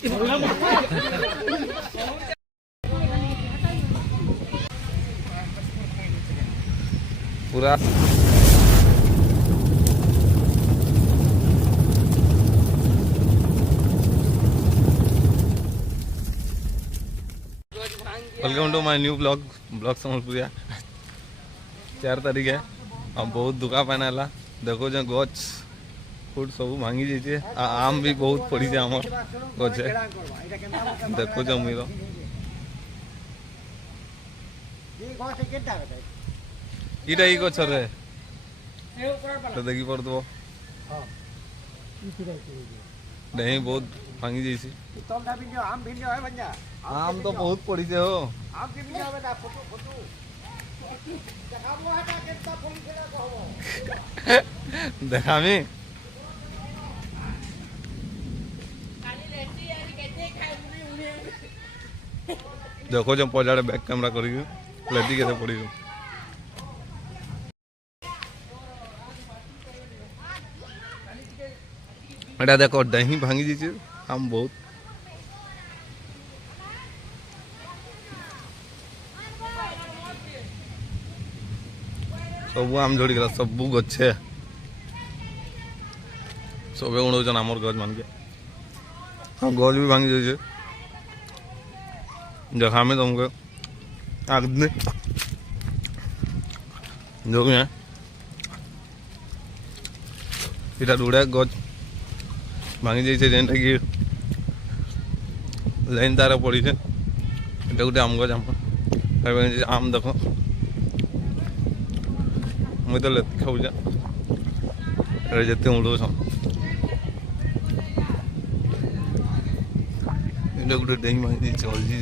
पूरा welcome to my new blog Sambalpuria 4 तारीख है। हम बहुत दुखा पाना देखो जो गच फुट सब भांगी जाइए। आम भी बहुत पड़ी है आम गचे देखो जो मुझे इटा ही गच रे तो देखी पड़ो नहीं बहुत भांगी जाइए। आम तो बहुत पड़ी है हो देखा देखो जो पजाड़े बैक कैमरा करी लेटी कैसे पड़ी एटा देखो दही भांगी जाइए आम बहुत सब आम झड़ी गला सब गच्छे सब उड़ौन आमर गज मान के हाँ गज भी भांगी जाइए देखा में तुमको आगने जो भी है इटा दूड़ा गज भांगी जाइए जेनटा कि लाइन तार पड़ी है এটা গোটে আম গছ আম দেখো মুই তো লেতি খাউছা এটা যেতে উড়ৌছন এটা গোটে ডেই ভাঙি ଦେଇଛି ହଳଦୀ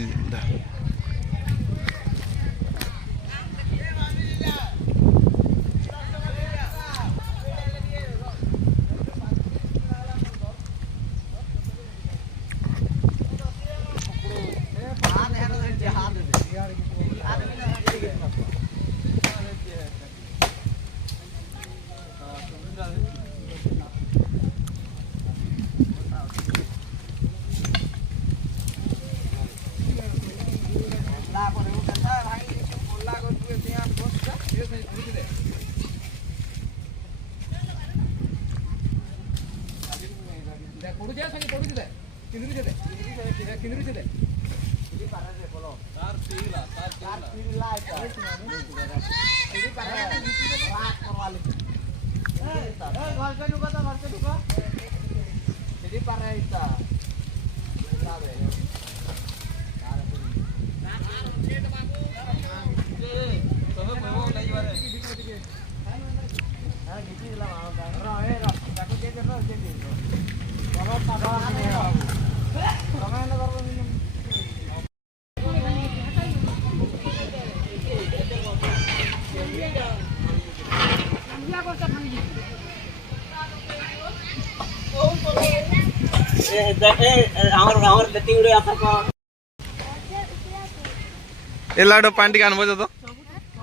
एलाडो पांटी कान बजो तो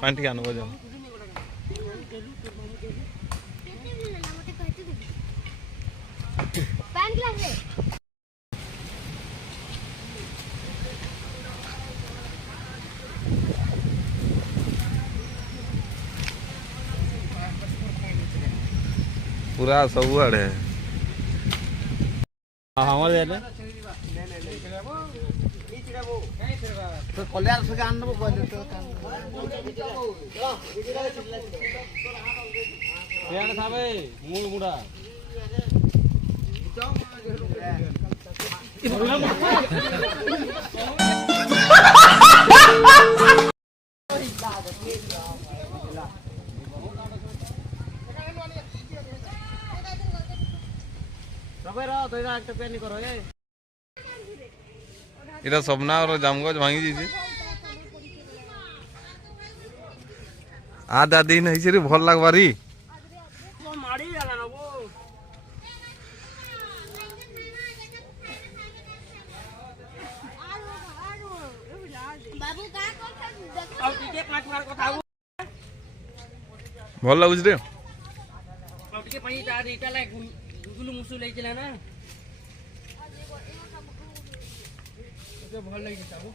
पांटी कान बजो पूरा सब आड़े हमारे तो कल्याण से आन नबो कहले तो पेड़ थाबे मूल मुड़ा इटा सपना और जामगज भांगी जाइए आधा दिन है भल लगवारी भल लगुच रे ଭଲ ଲାଗିଛି ସବୁ